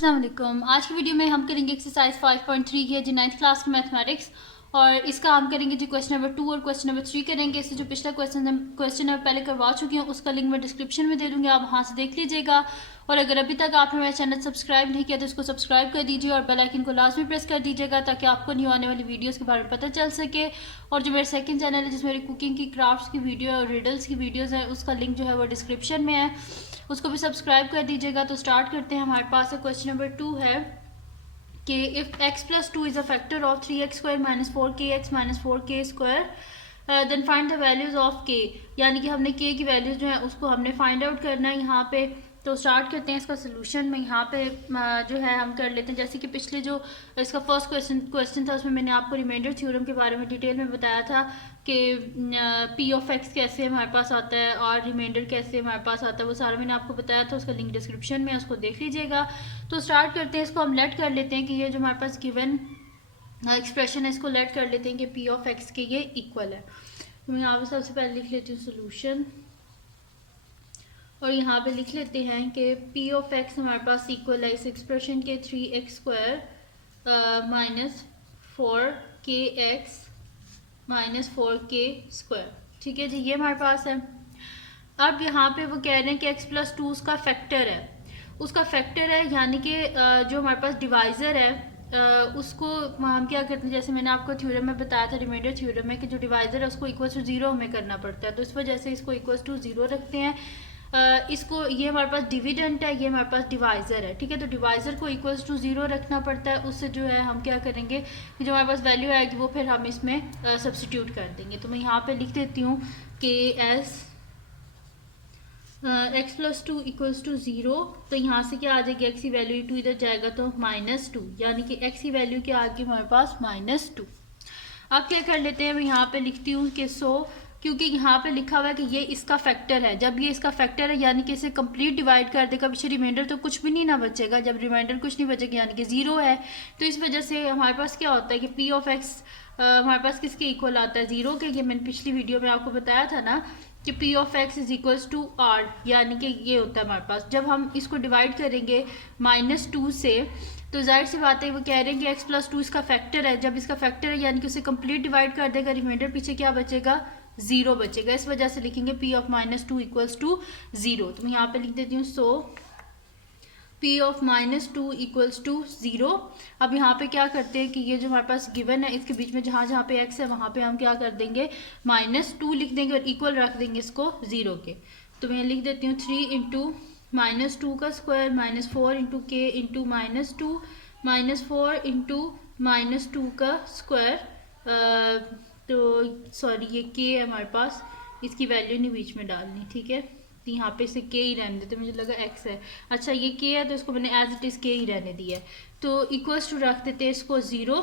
अस्सलाम वालेकुम। आज की वीडियो में हम करेंगे एक्सरसाइज 5.3 की है जी 9th क्लास की मैथमेटिक्स, और इसका हम करेंगे जी क्वेश्चन नंबर 2 और क्वेश्चन नंबर 3 करेंगे। इससे जो पिछला क्वेश्चन है पहले करवा चुकी हूँ, उसका लिंक मैं डिस्क्रिप्शन में दे दूँगी, आप वहाँ से देख लीजिएगा। और अगर अभी तक आपने मेरा चैनल सब्सक्राइब नहीं किया तो इसको सब्सक्राइब कर दीजिए और बेल आइकन को लाजमी प्रेस कर दीजिएगा ताकि आपको न्यू आने वाली वीडियोस के बारे में पता चल सके। और जो मेरा सेकंड चैनल है जिसमें मेरी कुकिंग की, क्राफ्ट्स की वीडियो और रिडल्स की वीडियोज़ हैं, उसका लिंक जो है वो डिस्क्रिप्शन में है, उसको भी सब्सक्राइब कर दीजिएगा। तो स्टार्ट करते हैं। हमारे पास क्वेश्चन नंबर 2 है कि if x plus 2 is a factor of 3x square minus 4kx minus 4k square then find the values of k। यानी कि हमने k की वैल्यूज़ जो है उसको हमने फाइंड आउट करना है यहाँ पे। तो स्टार्ट करते हैं इसका सोल्यूशन में। यहाँ पे जो है हम कर लेते हैं, जैसे कि पिछले जो इसका फर्स्ट क्वेश्चन था उसमें मैंने आपको रिमाइंडर थ्योरम के बारे में डिटेल में बताया था कि पी ऑफ एक्स कैसे हमारे पास आता है और रिमाइंडर कैसे हमारे पास आता है, वो सारा मैंने आपको बताया था। उसका लिंक डिस्क्रिप्शन में है, उसको देख लीजिएगा। तो स्टार्ट करते हैं, इसको हम लेट कर लेते हैं कि ये जो हमारे पास गिवन एक्सप्रेशन है इसको लेट कर लेते हैं कि पी ऑफ एक्स के ये इक्वल है। तो मैं यहाँ पर सबसे पहले लिख लेती हूँ सोल्यूशन, और यहाँ पे लिख लेते हैं कि पी ऑफ एक्स हमारे पास इक्वल है इस एक्सप्रेशन के 3x square minus 4kx minus 4k square. ठीक है जी, ये हमारे पास है। अब यहाँ पे वो कह रहे हैं कि x प्लस 2 उसका फैक्टर है, उसका फैक्टर है, यानी कि जो हमारे पास डिवाइज़र है उसको हम क्या करते हैं, जैसे मैंने आपको थ्योरम में बताया था, रिमाइंडर थ्योरम में, कि जो डिवाइज़र है उसको इक्वल टू 0 हमें करना पड़ता है। तो इस वजह से इसको इक्वल टू 0 रखते हैं। इसको ये हमारे पास डिविडेंट है, ये हमारे पास डिवाइज़र है। ठीक है, तो डिवाइज़र को इक्वल्स टू 0 रखना पड़ता है। उससे जो है हम क्या करेंगे कि जो हमारे पास वैल्यू आएगी वो फिर हम इसमें सब्सटीट्यूट कर देंगे। तो मैं यहाँ पे लिख देती हूँ कि as x plus 2 equals to 0। तो यहाँ से क्या आ जाएगी, एक्स की वैल्यू 2 इधर जाएगा तो -2, यानी कि एक्स की वैल्यू क्या आ गई हमारे पास -2। अब क्या कर लेते हैं, मैं यहाँ पे लिखती हूँ कि क्योंकि यहाँ पे लिखा हुआ है कि ये इसका फैक्टर है, जब ये इसका फैक्टर है यानी कि इसे कंप्लीट डिवाइड कर देगा, पीछे रिमाइंडर तो कुछ भी नहीं ना बचेगा। जब रिमाइंडर कुछ नहीं बचेगा यानी कि 0 है, तो इस वजह से हमारे पास क्या होता है कि पी ऑफ एक्स हमारे पास किसके इक्वल आता है, 0 के। ये मैंने पिछली वीडियो में आपको बताया था ना कि p of x is equals to r, यानी कि ये होता है हमारे पास। जब हम इसको डिवाइड करेंगे -2 से, तो जाहिर सी बात है वो कह रहे हैं कि x प्लस 2 इसका फैक्टर है। जब इसका फैक्टर है यानी कि उसे कंप्लीट डिवाइड कर देगा, रिमाइंडर पीछे क्या बचेगा, 0 बचेगा। इस वजह से लिखेंगे p ऑफ -2 इक्वल्स टू 0। तो मैं यहाँ पे लिख देती हूँ so p of -2 equals to 0। अब यहाँ पे क्या करते हैं कि ये जो हमारे पास गिवन है इसके बीच में जहाँ जहाँ पे x है वहाँ पे हम क्या कर देंगे, -2 लिख देंगे और इक्वल रख देंगे इसको 0 के। तो मैं लिख देती हूँ 3 इंटू -2 का square -4 into k into -2 -4 into -2 का स्क्वायर। तो सॉरी ये k है हमारे पास, इसकी वैल्यू नहीं बीच में डालनी। ठीक है, तो यहाँ पे इसे k ही रहने देते, मुझे लगा x है। अच्छा ये k है तो इसको मैंने एज इट इज़ k ही रहने दिया है। तो इक्वल्स टू रख देते हैं इसको 0,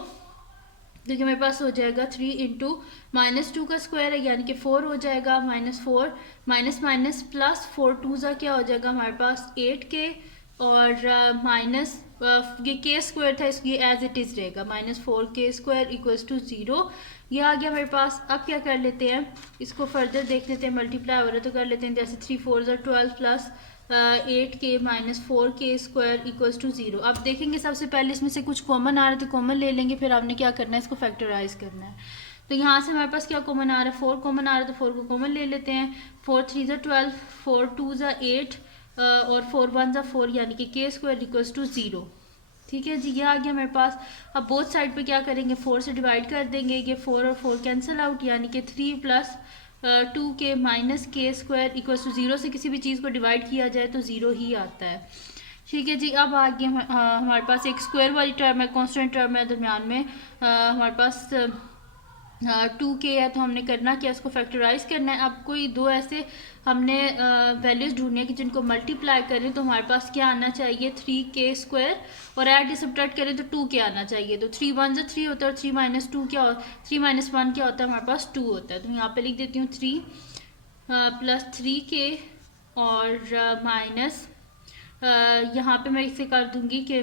क्योंकि मेरे पास हो जाएगा 3 इंटू -2 का स्क्वायर है यानी कि 4 हो जाएगा, -4 माइनस माइनस प्लस 4 2 ज़ा क्या हो जाएगा हमारे पास 8k, और माइनस ये k स्क्वायर था, इसकी एज इट इज़ रहेगा, -4k स्क्वायर इक्वल्स टू 0। ये आ गया मेरे पास। अब क्या कर लेते हैं, इसको फर्दर देख लेते हैं, मल्टीप्लाई हो रहा है तो कर लेते हैं, जैसे 3 4 12 plus 8k -4k square equals to 0। अब देखेंगे सबसे पहले इसमें से कुछ कॉमन आ रहा है तो कॉमन ले लेंगे, फिर आपने क्या करना है, इसको फैक्टराइज करना है। तो यहाँ से हमारे पास क्या कॉमन आ रहा है, 4 कॉमन आ रहा है, तो 4 को कॉमन ले लेते हैं। 4 3 12, 4 2 8 और 4 1 4, यानी कि k स्क्वायर इक्वल्स टू 0। ठीक है जी, ये आ गया मेरे पास। अब बोथ साइड पे क्या करेंगे, 4 से डिवाइड कर देंगे, ये 4 और 4 कैंसिल आउट, यानी कि 3 plus 2k minus k square equals to 0। से किसी भी चीज़ को डिवाइड किया जाए तो 0 ही आता है। ठीक है जी, अब आ गया हमारे पास एक स्क्वायर वाली टर्म है, कॉन्स्टेंट टर्म है दरमियान में। हमारे पास 2k है, तो हमने करना क्या, इसको फैक्टराइज करना है। अब कोई दो ऐसे हमने वैल्यूज़ ढूंढनी है कि जिनको मल्टीप्लाई करें तो हमारे पास क्या आना चाहिए, 3k स्क्वायर, और ऐड सब्ट्रैक्ट करें तो 2k आना चाहिए। तो 3 1 3 होता है, और 3 -2 क्या, 3 -1 क्या होता है, हमारे पास 2 होता है। तो मैं यहाँ पे लिख देती हूँ 3 प्लस 3k, और माइनस यहाँ पे मैं इसे कर दूँगी कि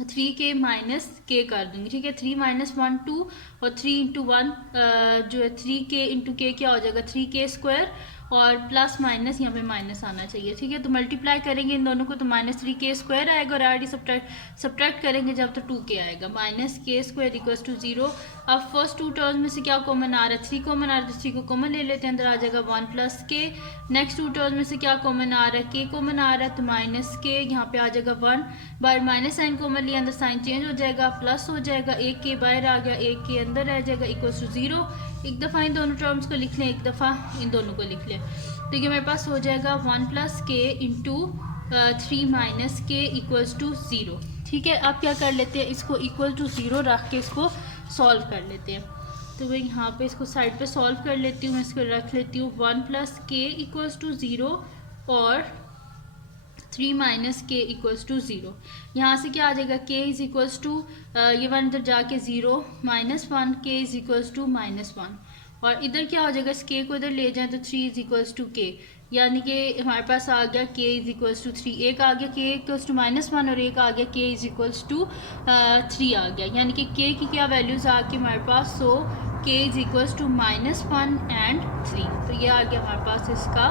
3k माइनस k कर दूंगी। ठीक है, 3 -1 2 और 3 × 1 जो है 3k × k क्या हो जाएगा, 3k स्क्वायर, और प्लस माइनस यहाँ पे माइनस आना चाहिए, ठीक है। तो मल्टीप्लाई करेंगे इन दोनों को तो -3k² आएगा और आर डी सब्ट्रैक्ट करेंगे जब तो 2k आएगा। -k² equals to 0। अब फर्स्ट टू टर्म में से क्या कॉमन आ रहा है, 3 कॉमन आ रहा है, तो 3 को कॉमन ले लेते हैं, अंदर आ जाएगा 1 + k। नेक्स्ट टू टर्म में से क्या कॉमन आ रहा है, k कॉमन आ रहा है, तो -k यहाँ पे आ जाएगा 1। बाहर माइनस साइन कॉमन लिया, अंदर साइन चेंज हो जाएगा, प्लस हो जाएगा, 1k बाहर आ गया, 1k अंदर रह जाएगा, इक्वल्स टू 0। एक दफ़ा इन दोनों टर्म्स को लिख लें, एक दफ़ा इन दोनों को लिख लें, तो ये मेरे पास हो जाएगा 1 + k into 3 - k equals to 0, ठीक है। अब क्या कर लेते हैं, इसको इक्वल टू 0 रख के इसको सॉल्व कर लेते हैं। तो मैं यहाँ पे इसको साइड पे सॉल्व कर लेती हूँ, मैं इसको रख लेती हूँ 1 + k इक्वल्स टू 0 और 3 - k इक्वल्स टू 0। यहाँ से क्या आ जाएगा, k इज़ इक्वल्स टू ये 1 इधर जाके 0 -1, k इज़ इक्वल्स टू -1 और इधर क्या हो जाएगा, इस k को इधर ले जाएं तो 3 इज़ इक्वल्स टू k, यानी कि हमारे पास आ गया k इज़ इक्वल्स टू 3। एक आ गया k इक्वल्स टू -1 और एक आ गया k इज़ इक्वल्स टू 3 आ गया, यानी कि k की क्या वैल्यूज़ आ गई हमारे पास, so k is equals to -1 and 3। तो ये आ गया हमारे पास इसका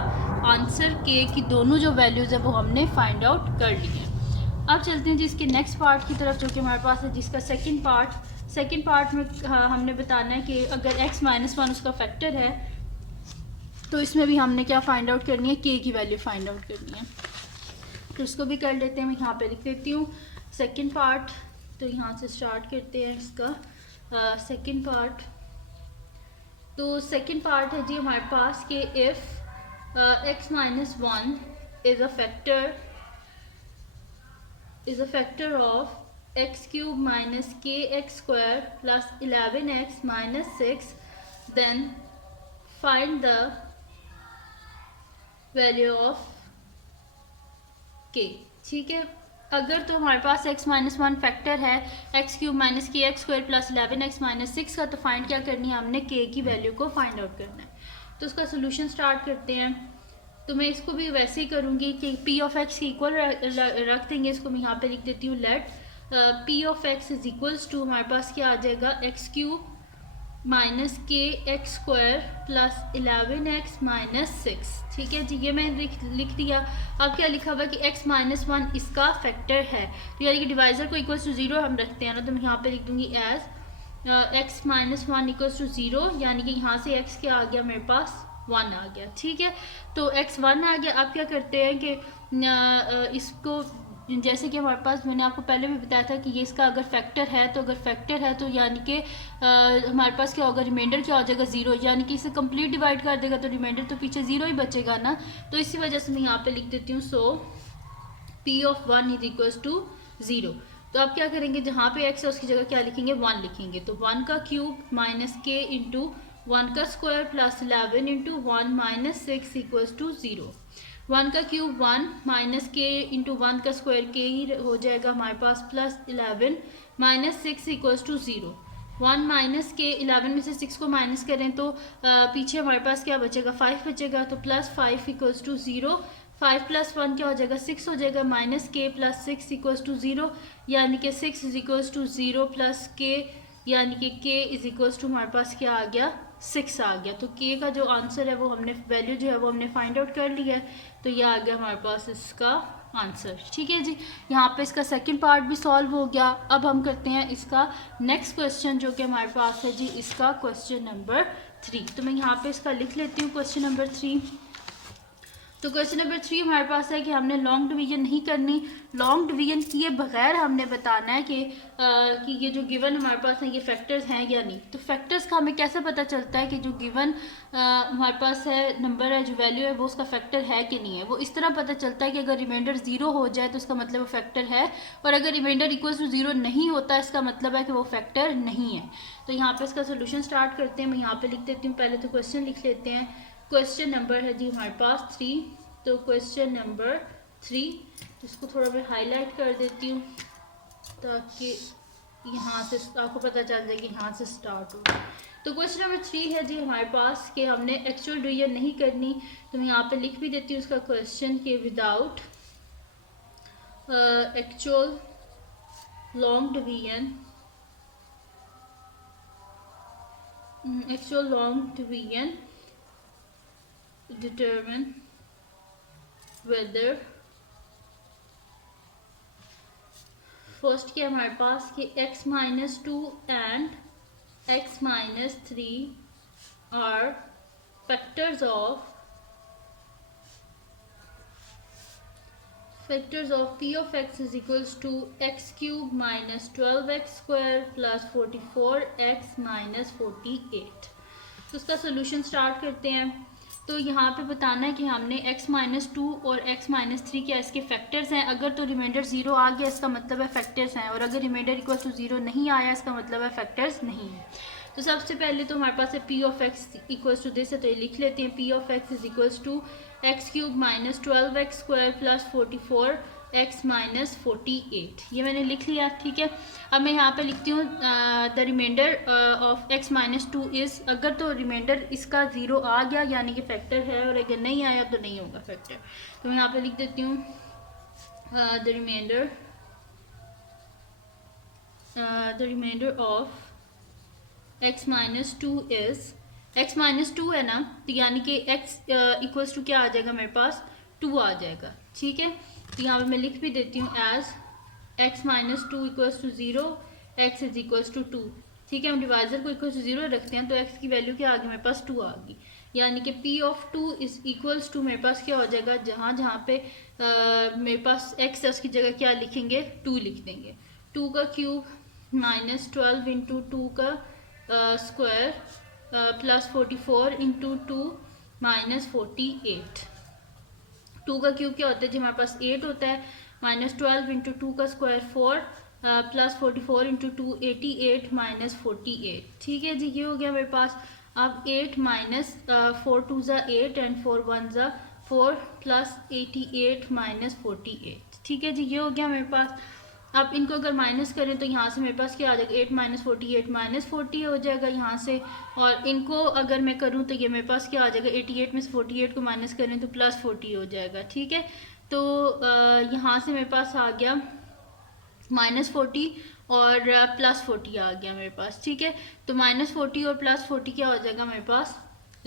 आंसर, k की दोनों जो वैल्यूज़ है वो हमने फाइंड आउट कर ली है। अब चलते हैं जी इसके नेक्स्ट पार्ट की तरफ, जो कि हमारे पास है जिसका सेकंड पार्ट में हमने बताना है कि अगर x - 1 उसका फैक्टर है तो इसमें भी हमने क्या फाइंड आउट करनी है, k की वैल्यू फाइंड आउट करनी है। तो इसको भी कर लेते हैं, मैं यहाँ पे लिख देती हूँ सेकंड पार्ट। तो यहाँ से स्टार्ट करते हैं इसका सेकंड पार्ट। तो सेकंड पार्ट है जी हमारे पास कि if x - 1 is a factor of x³ - kx² plus 11x - 6, then find the value of k, ठीक है। अगर तो हमारे पास x - 1 फैक्टर है x³ - kx² plus 11x - 6 का, तो फाइंड क्या करनी है हमने, k की वैल्यू को फाइंड आउट करना है। तो उसका सोल्यूशन स्टार्ट करते हैं। तो मैं इसको भी वैसे ही करूँगी कि p ऑफ x के इक्वल रख देंगे, इसको मैं यहाँ पे लिख देती हूँ let p of x is equals to, हमारे पास क्या आ जाएगा, x³ - kx² plus 11x - 6, ठीक है जी। ये मैंने लिख दिया। अब क्या लिखा हुआ कि x - 1 इसका फैक्टर है, तो यानी कि डिवाइज़र को इक्वल्स टू 0 हम रखते हैं ना, तो मैं यहाँ पे लिख दूँगी एज x - 1 इक्वल्स टू 0, यानी कि यहाँ से x क्या आ गया मेरे पास, 1 आ गया, ठीक है। तो x 1 आ गया। अब क्या करते हैं कि इसको, जैसे कि हमारे पास, मैंने आपको पहले भी बताया था कि ये इसका अगर फैक्टर है, तो अगर फैक्टर है तो यानी कि हमारे पास क्या होगा, रिमाइंडर क्या हो जाएगा, 0, यानी कि इसे कंप्लीट डिवाइड कर देगा तो रिमाइंडर तो पीछे 0 ही बचेगा ना। तो इसी वजह से मैं यहाँ पे लिख देती हूँ so p of 1 is equals to 0। तो आप क्या करेंगे, जहाँ पे x है उसकी जगह क्या लिखेंगे, 1 लिखेंगे। तो 1 का क्यूब माइनस k इंटू 1 का square plus 11 into 1 minus 6 equals to 0। 1 का क्यूब 1 माइनस के इंटू 1 का स्क्वायर के ही हो जाएगा हमारे पास, plus 11 minus 6 equals to 0। 1 minus के 11 में से 6 को माइनस करें तो पीछे हमारे पास क्या बचेगा, 5 बचेगा, तो प्लस 5 इक्वल्स टू 0। 5 + 1 क्या हो जाएगा, 6 हो जाएगा, माइनस के प्लस 6 इक्वल्स टू 0, यानी कि 6 इज इक्वल्स टू 0 प्लस के, यानी कि k इज इक्वल्स टू हमारे पास क्या आ गया, 6 आ गया। तो k का जो आंसर है वो हमने वैल्यू जो है वो हमने फाइंड आउट कर लिया है। तो ये आ गया हमारे पास इसका आंसर, ठीक है जी। यहाँ पे इसका सेकंड पार्ट भी सॉल्व हो गया। अब हम करते हैं इसका नेक्स्ट क्वेश्चन, जो कि हमारे पास है जी इसका क्वेश्चन नंबर 3। तो मैं यहाँ पे इसका लिख लेती हूँ क्वेश्चन नंबर 3। तो क्वेश्चन नंबर 3 हमारे पास है कि हमने लॉन्ग डिवीजन नहीं करनी, लॉन्ग डिवीजन किए बगैर हमने बताना है कि ये जो गिवन हमारे पास है ये फैक्टर्स हैं या नहीं। तो फैक्टर्स का हमें कैसे पता चलता है कि जो गिवन हमारे पास है नंबर है, जो वैल्यू है वो उसका फैक्टर है कि नहीं है। वो इस तरह पता चलता है कि अगर रिमाइंडर 0 हो जाए तो उसका मतलब वो फैक्टर है, और अगर रिमाइंडर इक्वल टू 0 नहीं होता इसका मतलब है कि वो फैक्टर नहीं है। तो यहाँ पे इसका सोल्यूशन स्टार्ट करते हैं। मैं यहाँ पे लिख देती हूँ, पहले तो क्वेश्चन लिख लेते हैं। क्वेश्चन नंबर है जी हमारे पास 3। तो क्वेश्चन नंबर 3, इसको थोड़ा मैं हाईलाइट कर देती हूँ ताकि यहाँ से आपको पता चल जाए कि यहाँ से स्टार्ट हो। तो क्वेश्चन नंबर 3 है जी हमारे पास कि हमने एक्चुअल डिवीजन नहीं करनी। तो मैं यहाँ पे लिख भी देती हूँ उसका क्वेश्चन के without actual long division determine whether first क्या हमारे पास कि x minus two and x minus three are factors of p of x is equals to x cube minus 12x square plus 44x minus 48। तो उसका solution start करते हैं। तो यहाँ पे बताना है कि हमने x माइनस टू और x माइनस थ्री क्या इसके फैक्टर्स हैं। अगर तो रिमाइंडर ज़ीरो आ गया इसका मतलब है फैक्टर्स हैं, और अगर रिमाइंडर इक्वल टू ज़ीरो नहीं आया इसका मतलब है फैक्टर्स नहीं है। तो सबसे पहले तो हमारे पास है p of x equals to this है, तो ये लिख लेते हैं p of x is equals to x cube minus 12x square plus 44x minus 48। ये मैंने लिख लिया, ठीक है। अब मैं यहाँ पे लिखती हूँ the reminder of x minus two is, अगर तो रिमाइंडर इसका ज़ीरो आ गया यानी कि फैक्टर है, और अगर नहीं आया तो नहीं होगा फैक्टर। तो मैं यहाँ पे लिख देती हूँ the reminder of x minus two is, x minus two है ना, तो यानी कि x इक्वल्स टू क्या आ जाएगा मेरे पास, टू आ जाएगा, ठीक है। तो यहाँ पे मैं लिख भी देती हूँ as x minus two equals to zero, x is equals to two, ठीक है। हम डिवाइजर को इक्वल्स टू ज़ीरो रखते हैं तो x की वैल्यू क्या आ गई मेरे पास, टू आ गई, यानी कि p of two is equals to मेरे पास क्या हो जाएगा, जहाँ जहाँ पे मेरे पास x है उसकी जगह क्या लिखेंगे, टू लिख देंगे। टू का क्यूब माइनस 12 इंटू टू का square plus 44 into two minus 48। Two का क्यूब क्या होता है जी, हमारे पास 8 होता है, माइनस 12 इंटू टू का square 4 plus 44 into two 88 minus 48, ठीक है जी। ये हो गया मेरे पास। अब 8 माइनस 4 टू ज़ा 8 एंड 4 वन ज़ा 4 प्लस 88 माइनस 48, ठीक है जी। ये हो गया मेरे पास। अब इनको अगर माइनस करें तो यहाँ से मेरे पास क्या आ जाएगा, 8 माइनस 48 माइनस 40 हो जाएगा यहाँ से, और इनको अगर मैं करूँ तो ये मेरे पास क्या आ जाएगा, 88 में से 48 को माइनस करें तो प्लस 40 हो जाएगा, ठीक है। तो यहाँ से मेरे पास आ गया माइनस 40 और प्लस 40 आ गया मेरे पास, ठीक है। तो माइनस 40 और प्लस 40 क्या हो जाएगा मेरे पास,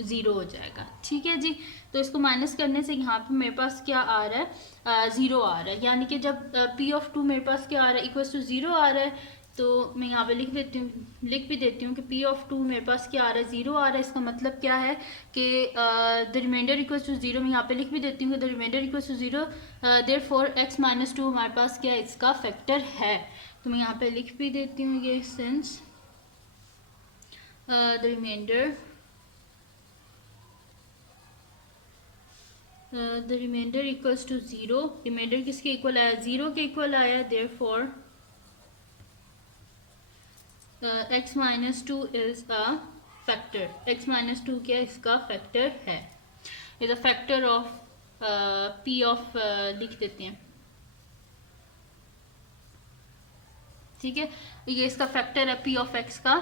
ज़ीरो हो जाएगा, ठीक है जी। तो इसको माइनस करने से यहाँ पे मेरे पास क्या आ रहा है, ज़ीरो आ रहा है, यानी कि जब p ऑफ टू मेरे पास क्या आ रहा है, इक्वल्स टू ज़ीरो आ रहा है, तो मैं यहाँ पे लिख भी देती हूँ कि p ऑफ टू मेरे पास क्या आ रहा है, ज़ीरो आ रहा है। इसका मतलब क्या है कि the reminder equals to zero, मैं यहाँ पे लिख भी देती हूँ कि the reminder equals to zero, therefore x minus two हमारे पास क्या है, इसका फैक्टर है। तो मैं यहाँ पे लिख भी देती हूँ ये since the reminder equals to zero, reminder किसके इक्वल आया, ज़ीरो के इक्वल आया, therefore x minus two is a factor, x minus two क्या इसका फैक्टर है, is a factor of p of लिख देते हैं, ठीक है। ये इसका फैक्टर है, p ऑफ x का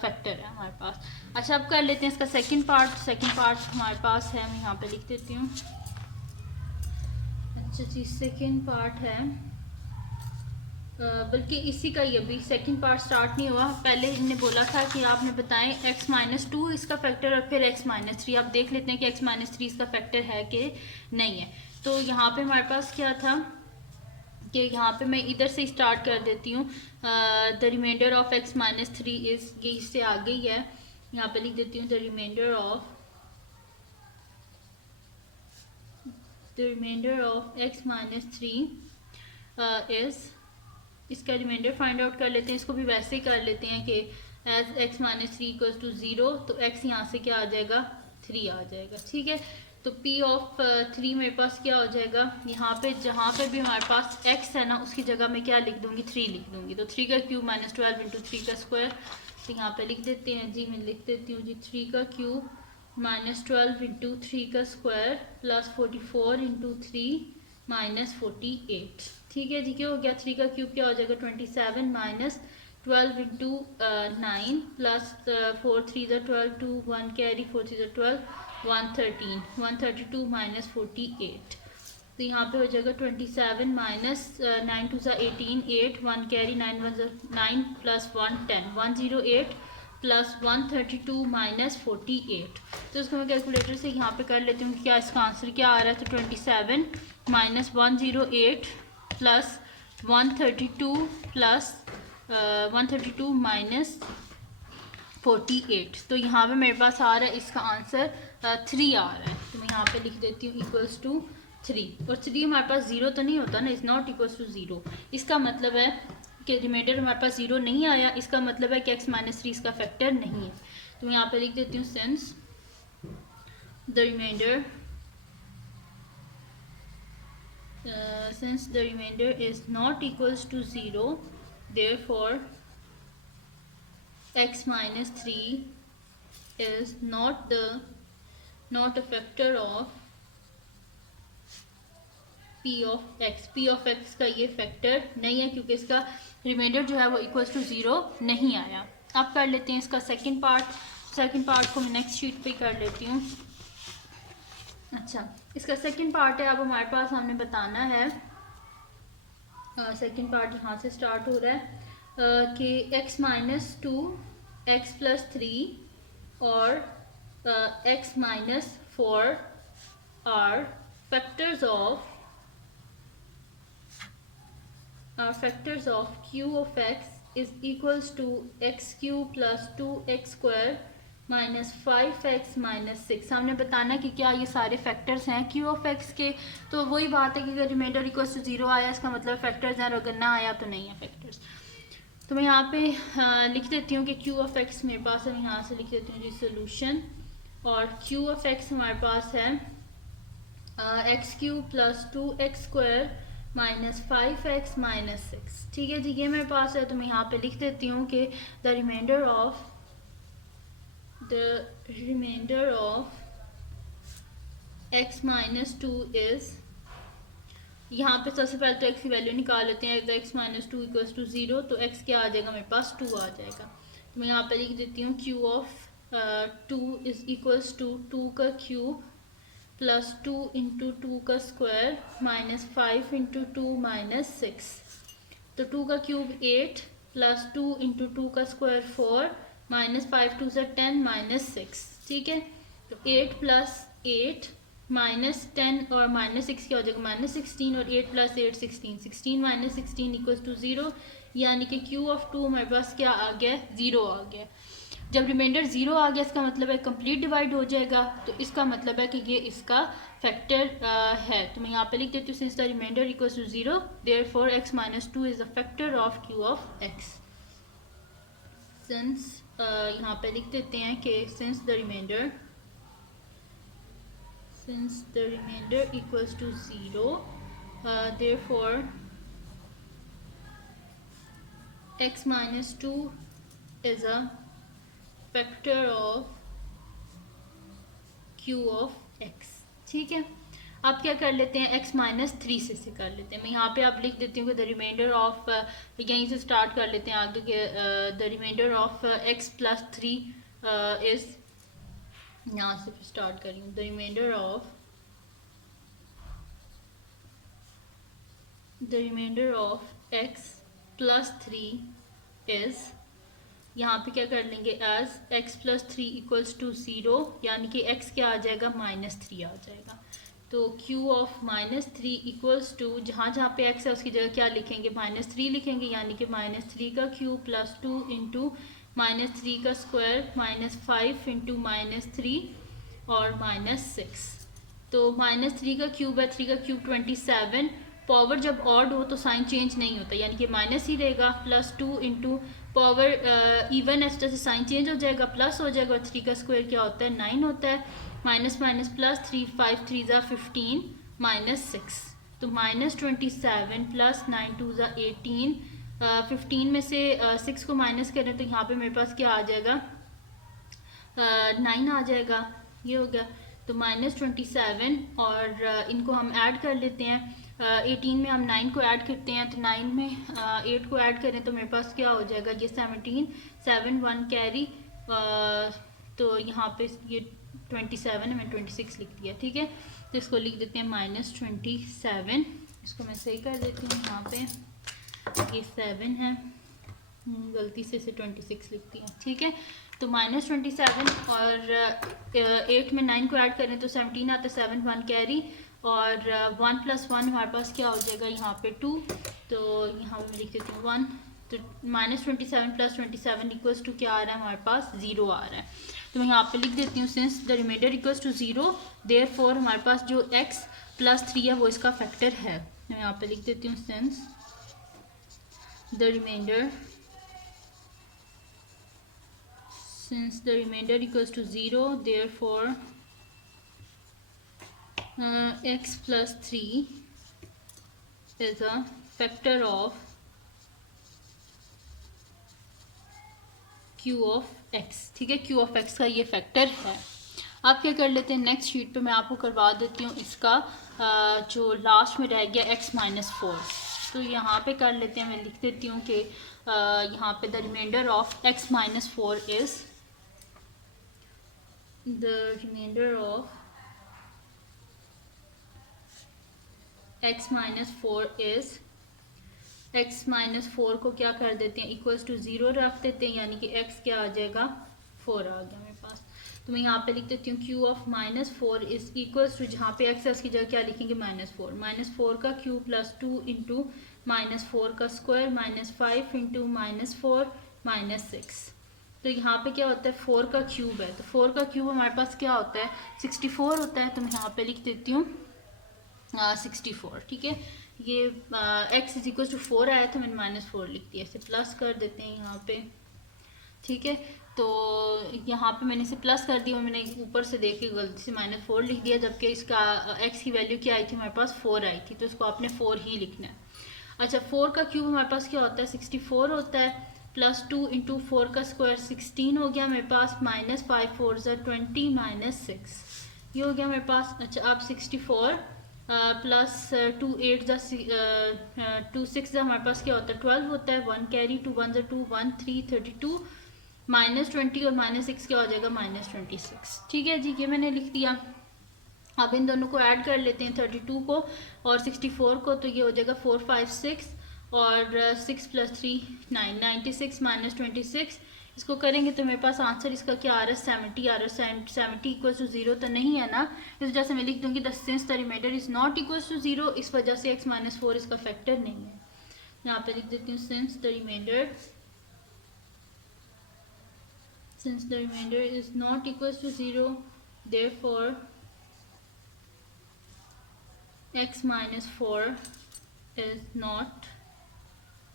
फैक्टर है हमारे पास। अच्छा, अब कर लेते हैं इसका सेकंड पार्ट हमारे पास है, मैं यहाँ पे लिख देती हूँ। अच्छा जी, सेकंड पार्ट है, बल्कि इसी का ही अभी सेकंड पार्ट स्टार्ट नहीं हुआ। पहले इन्होंने बोला था कि आपने बताएं x माइनस टू इसका फैक्टर और फिर x माइनस थ्री। आप देख लेते हैं कि x माइनस थ्री इसका फैक्टर है कि नहीं है। तो यहाँ पे हमारे पास क्या था कि यहाँ पे मैं इधर से स्टार्ट कर देती हूँ, the reminder of x minus three is, ये इससे आगे ही है, यहाँ पे लिख देती हूँ the reminder of x minus three is, इसका रिमाइंडर फाइंड आउट कर लेते हैं। इसको भी वैसे ही कर लेते हैं कि as x minus three equals to zero, तो x यहाँ से क्या आ जाएगा, थ्री आ जाएगा, ठीक है। तो p ऑफ थ्री मेरे पास क्या हो जाएगा, यहाँ पे जहाँ पे भी हमारे पास x है ना उसकी जगह मैं क्या लिख दूँगी, थ्री लिख दूँगी। तो थ्री का क्यूब माइनस 12 इंटू थ्री का स्क्वायर, तो यहाँ पे लिख देते हैं जी, मैं लिख देती हूँ जी, थ्री का क्यूब माइनस 12 इंटू थ्री का square plus 44 into three minus 48, ठीक है जी। क्या हो गया, थ्री का क्यूब क्या हो जाएगा, 27 माइनस 12 इंटू 9 प्लस 4 थ्री ज़ा 12, 2 1 कैरी 4 थ्री ज़ा 12, 113 132 माइनस 48। तो यहाँ पे हो जाएगा 27 माइनस 9 2 ज़ा 18, 8 1 कैरी 9 1 ज़ा 9 प्लस 1 10 108। Plus 132 minus 48। तो इसको मैं कैलकुलेटर से यहाँ पे कर लेती हूँ क्या इसका आंसर क्या आ रहा है। तो 27 माइनस 108 प्लस 132 प्लस 132 माइनस 48। तो यहाँ पे मेरे पास आ रहा है इसका आंसर 3 आ रहा है। तो मैं यहाँ पे लिख देती हूँ इक्वल्स टू 3। और 3 हमारे पास 0 तो नहीं होता ना, इज़ नॉट इक्वल्स टू 0। इसका मतलब है कि रिमाइंडर हमारे पास 0 नहीं आया, इसका मतलब है कि x माइनस 3 इसका फैक्टर नहीं है। तो मैं यहाँ पे लिख देती हूँ since the reminder is not equals to 0, therefore x minus 3 is not a factor of p of x। p of x का ये फैक्टर नहीं है क्योंकि इसका रिमाइंडर जो है वो इक्वल्स टू 0 नहीं आया। अब कर लेते हैं इसका सेकंड पार्ट को मैं नेक्स्ट शीट पे कर लेती हूँ। अच्छा, इसका सेकंड पार्ट है। अब हमारे पास हमने बताना है, सेकंड पार्ट यहाँ से स्टार्ट हो रहा है कि x माइनस 2 x प्लस 3 और x minus 4 are factors of q of x is equals to x cube plus 2x square minus 5x minus 6। हमने बताना कि क्या ये सारे फैक्टर्स हैं q ऑफ x के। तो वही बात है कि अगर रिमाइंडर इक्वल्स टू 0 आया इसका मतलब फैक्टर्स हैं, और अगर ना आया तो नहीं है फैक्टर्स। तो मैं यहाँ पे लिख देती हूँ कि q ऑफ x मेरे पास है। मैं यहाँ से लिख देती हूँ जी सोल्यूशन, और q ऑफ x हमारे पास है x cube plus 2x square minus 5x minus 6। ठीक है जी, ये मेरे पास है। तो मैं यहाँ पे लिख देती हूँ कि the reminder of x minus 2 is, यहाँ पे सबसे पहले तो x की वैल्यू निकाल लेते हैं। x माइनस 2 इक्वल्स टू 0, तो x क्या आ जाएगा मेरे पास 2 आ जाएगा। तो मैं यहाँ पे लिख देती हूँ q of 2 is equals to 2 का क्यूब प्लस 2 इंटू 2 का स्क्वायर माइनस 5 इंटू 2 माइनस 6। तो 2 का क्यूब 8 प्लस 2 इंटू 2 का स्क्वायर 4 माइनस 5 2 से 10 माइनस 6। ठीक है, तो 8 प्लस 8 माइनस 10 और माइनस 6 क्या हो जाएगा माइनस 16, और 8 प्लस 8 16, 16 माइनस 16 इक्वल्स टू 0, यानी कि q ऑफ 2 हमारे पास क्या आ गया 0 आ गया। जब रिमाइंडर 0 आ गया इसका मतलब है कंप्लीट डिवाइड हो जाएगा, तो इसका मतलब है कि ये इसका फैक्टर है। तो मैं यहाँ पे लिख देती हूँ since the reminder equals to 0, therefore x minus 2 is the factor of q of x। Since यहाँ पे लिख देते हैं कि since the reminder equals to 0, therefore x minus 2 is a factor of q of x। ठीक है, अब क्या कर लेते हैं x माइनस 3 से कर लेते हैं। मैं यहाँ पे आप लिख देती हूँ कि द रिमाइंडर ऑफ, यहीं से स्टार्ट कर लेते हैं आगे के, the reminder of x plus 3 is, यहाँ से स्टार्ट कर रही हूँ। The reminder of x plus 3 is, यहाँ पे क्या कर लेंगे as x plus 3 equals to 0, यानी कि x क्या आ जाएगा माइनस 3 आ जाएगा। तो q of minus 3 equals to, जहाँ जहाँ पे x है उसकी जगह क्या लिखेंगे माइनस 3 लिखेंगे, यानी कि माइनस 3 का क्यूब प्लस 2 इंटू माइनस 3 का स्क्वायर माइनस 5 इंटू माइनस 3 और माइनस 6। तो माइनस 3 का क्यूब है, 3 का क्यूब 27। पावर जब ऑड हो तो साइन चेंज नहीं होता, यानी कि माइनस ही रहेगा। प्लस 2 इंटू पावर इवन है, जैसे साइन चेंज हो जाएगा प्लस हो जाएगा, और 3 का स्क्वायर क्या होता है 9 होता है। माइनस माइनस प्लस 3 5 3 ज़ा 15 माइनस 6, तो माइनस 27 प्लस 9 2 ज़ा 18। 15 में से 6 को माइनस करें तो यहाँ पे मेरे पास क्या आ जाएगा 9 आ जाएगा, ये हो गया। तो माइनस 27 और इनको हम ऐड कर लेते हैं। 18 में हम 9 को ऐड करते हैं, तो 9 में 8 को ऐड करें तो मेरे पास क्या हो जाएगा ये 17, 7 1 कैरी, तो यहाँ पे ये 27 है, मैंने 26 लिख दिया। ठीक है, तो इसको लिख देते हैं माइनस 27। इसको मैं सही कर देती हूँ, यहाँ पे ये 7 है गलती से इसे 26 लिखती हैं, ठीक है। तो -27 और 8 में 9 को ऐड करें तो 17 आता है, 7 1 कैरी और 1 + 1 हमारे पास क्या हो जाएगा यहाँ पे 2, तो यहाँ मैं लिख देती हूँ 1। तो -27 + 27 इक्वल्स टू क्या आ रहा है हमारे पास 0 आ रहा है। तो मैं यहाँ पे लिख देती हूँ since the reminder equals to 0 therefore हमारे पास जो x + 3 है वो इसका फैक्टर है। मैं यहाँ पे लिख देती हूँ since the remainder equals to 0 therefore x + 3 is a factor of q of x, ठीक है। q of x का ये फैक्टर है। आप क्या कर लेते हैं, नेक्स्ट शीट पे मैं आपको करवा देती हूँ इसका जो लास्ट में रह गया x - 4, तो यहाँ पे कर लेते हैं। मैं लिख देती हूँ कि यहाँ पे the reminder of x - 4 is the remainder of x - 4 is x - 4 को क्या कर देते हैं इक्वल्स टू 0 रख देते हैं, यानी कि x क्या आ जाएगा 4 आ गया मेरे पास। तो मैं यहाँ पे लिख देती हूँ q of -4 is equals to, जहाँ पे x की जगह क्या लिखेंगे -4, -4 का q + 2 इंटू -4 का स्क्वायर -5 इंटू -4 -6। तो यहाँ पे क्या होता है 4 का क्यूब है, तो 4 का क्यूब हमारे पास क्या होता है 64 होता है। तो मैं यहाँ पे लिख देती हूँ 64, ठीक है। ये x = 4 आया था, मैंने -4 लिख दिया, इसे प्लस कर देते हैं यहाँ पे, ठीक है। तो यहाँ पे मैंने इसे प्लस कर दिया, मैंने ऊपर से देख के गलती से -4 लिख दिया, जबकि इसका x की वैल्यू क्या आई थी हमारे पास 4 आई थी, तो इसको आपने 4 ही लिखना है। अच्छा, 4 का क्यूब हमारे पास क्या होता है 64 होता है, +2 इंटू 4 का स्क्वायर 16 हो गया मेरे पास, -5 4 20 -6 ये हो गया मेरे पास। अच्छा, अब 64 + 2 8 2 6 हमारे पास क्या होता है 12 होता है, 1 कैरी 2 1 2 1 3 32 -20 और -6 क्या हो जाएगा -26, ठीक है जी। ये मैंने लिख दिया। अब इन दोनों को ऐड कर लेते हैं 32 को और 64 को, तो ये हो जाएगा 4 5 6 और 6 + 3 9 96 -26। इसको करेंगे तो मेरे पास आंसर इसका क्या आ रहा है 70 आ रहा है। 70 = 0 तो नहीं है ना, इस वजह से मैं लिख दूंगी the since the reminder is not equals to 0, इस वजह से x - 4 इसका फैक्टर नहीं है। यहाँ पे लिख देती हूँ since the reminder is not equals to 0 therefore x - 4 is not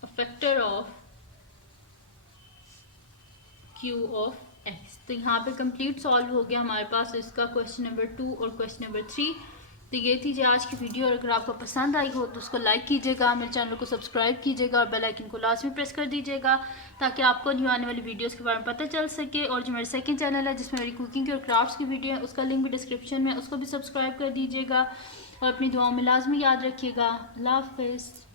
a factor of q of x। तो यहाँ पे कंप्लीट सॉल्व हो गया हमारे पास इसका क्वेश्चन नंबर 2 और क्वेश्चन नंबर 3। तो ये थी जी आज की वीडियो, और अगर आपको पसंद आई हो तो उसको लाइक कीजिएगा, मेरे चैनल को सब्सक्राइब कीजिएगा और बेल आइकन को लाजमी प्रेस कर दीजिएगा ताकि आपको न्यू आने वाली वीडियोस के बारे में पता चल सके। और जो मेरा सेकंड चैनल है जिसमें मेरी कुकिंग की और क्राफ्ट्स की वीडियो है, उसका लिंक भी डिस्क्रिप्शन में, उसको भी सब्सक्राइब कर दीजिएगा और अपनी दुआओं में लाजमी याद रखिएगा। अल्लाह हाफ़िज़।